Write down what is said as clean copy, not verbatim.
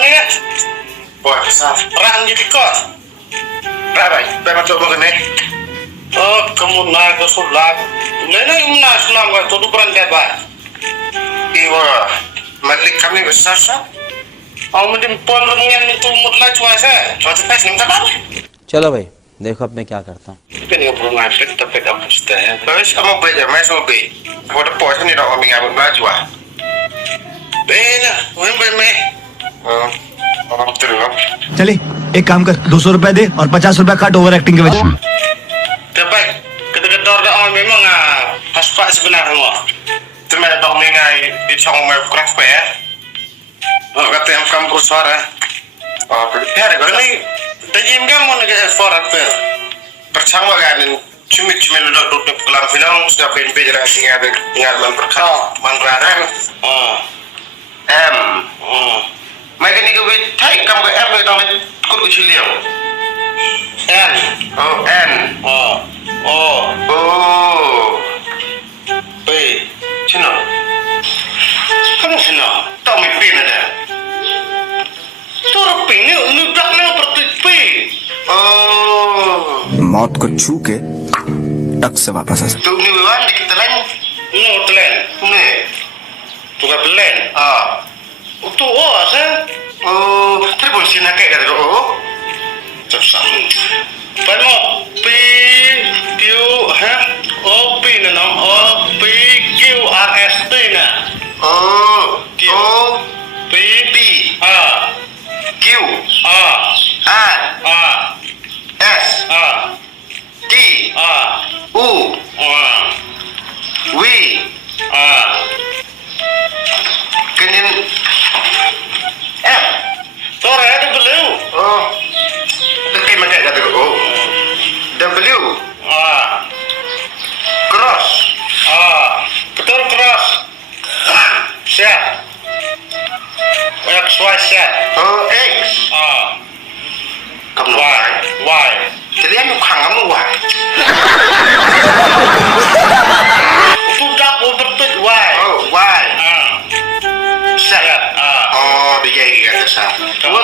ni kan? Wah, saf. Perang jadi kos. Bai masuk makan ni. Oh, kamu nak ke sulat? Nenek nak senang kau tu peran debat. Iwa, malik kami besar sah. Aku mesti pon dengan itu mutlak cuaca. Cuaca pas ni tak apa. चलो भाई देखो अब मैं क्या करता हूँ. Kan yang perlu ngapit tapi dah mesti. Terus kamu belajar mai so be. Aku ada pos ni dah kami ngambil baju ah. Bena, mana bena? Orang terus. चले एक काम कर 200 रुपए दे और 50 रुपए काट ओवर एक्टिंग के वजह से. Dapat ketika orang memang haspa sebenarnya semua. Terus ada dong mengai di chong mai craft ya. Oh, kata yang kamu suara. Oh, ada kau ni Tajim kamu nak ke suara tu? percuma kan cumi duduk kelam film sudah PNP jarang tinggal memperkata manraran M mereka ni kau thai kamu ke M dong kau kecil liang N. oh N oh B. cina Kamu sini? tak mai pin ada Suara P ni nudak ni seperti P. oh मौत को छू के टक से वापस आ tu ni wan di kita lain No, telan. ni Tukar telan. Itu asal. oh terus sini nak kata oh Susah. Pada P Q O P ni nama O P Q R S T ni. oh P P Q R S T U W kemudian F Suara ada beliau. oh dekat macam kata oh W cross Betul keras. Siap. X Y siap. oh X kamu Y Y. jadi yang khang kamu wah Sudah berbetul Y. oh Y Siap. oh dia kata sah Kamu